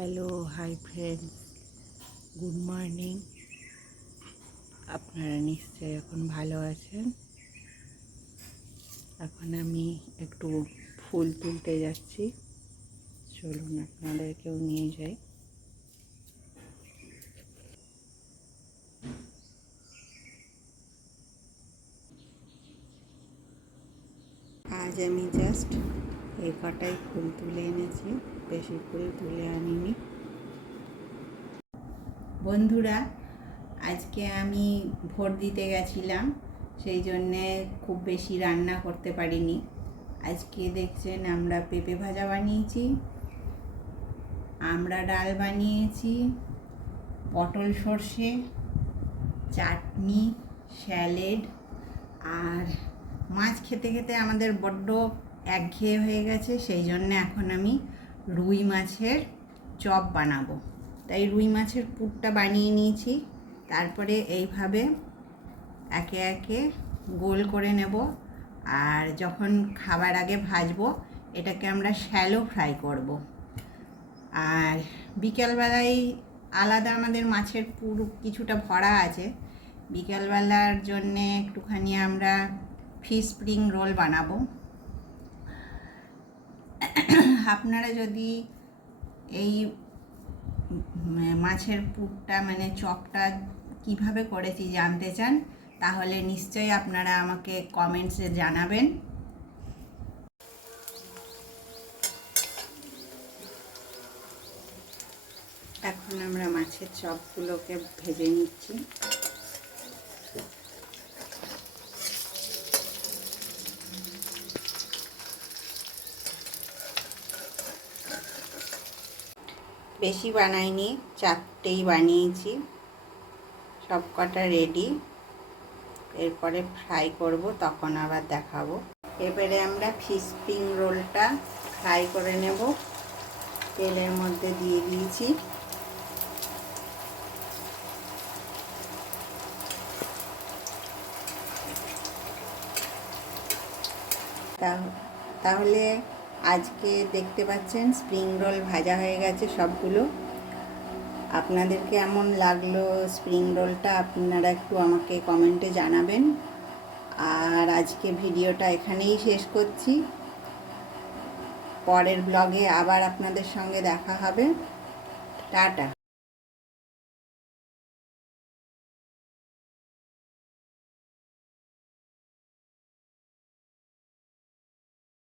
Hello hi friends good morning আপনারা নিশ্চয়ই এখন ভালো আছেন? এখন আমি একটু ফুল তুলতে যাচ্ছি। চলুন আপনাদেরকেও নিয়ে যাই। আজ আমি জাস্ট এই কটাই ফুল তুলে এনেছি। বেশি ফুল তুলে আনিনি। বন্ধুরা, আজকে আমি ভোট দিতে গেছিলাম, সেই জন্যে খুব বেশি রান্না করতে পারিনি। আজকে দেখছেন আমরা পেঁপে ভাজা বানিয়েছি, আমরা ডাল বানিয়েছি, পটল সর্ষে, চাটনি, স্যালেড আর মাছ খেতে খেতে আমাদের বড্ড একঘেয়ে হয়ে গেছে, সেই জন্য এখন আমি রুই মাছের চপ বানাবো। তাই রুই মাছের পুরটা বানিয়ে নিয়েছি। তারপরে এইভাবে একে একে গোল করে নেব। আর যখন খাবার আগে ভাজবো, এটাকে আমরা শ্যালো ফ্রাই করব। আর বিকেলবেলায় আলাদা আমাদের মাছের পুর কিছুটা ভরা আছে। বিকেলবেলার জন্যে একটুখানি আমরা ফিশ স্প্রিং রোল বানাবো। আপনারা যদি এই মাছের পুরটা মানে চপটা কীভাবে করেছি জানতে চান, তাহলে নিশ্চয়ই আপনারা আমাকে কমেন্টসে জানাবেন। এখন আমরা মাছের চপগুলোকে ভেজে নিচ্ছি। বেশি বানাইনি, চারটেই বানিয়েছি। সব কটা রেডি এরপরে ফ্রাই করব, তখন আবার দেখাবো। এবারে আমরা ফিশ রোলটা ফ্রাই করে নেব। তেলের মধ্যে দিয়ে দিয়েছি। তাহলে আজকে দেখতে পাচ্ছেন স্প্রিং রোল ভাজা হয়ে গেছে সবগুলো। আপনাদের কেমন লাগল স্প্রিং রোলটা আপনারা একটু আমাকে কমেন্টে জানাবেন। আর আজকে ভিডিওটা এখানেই শেষ করছি। পরের ব্লগে আবার আপনাদের সঙ্গে দেখা হবে। টাটা।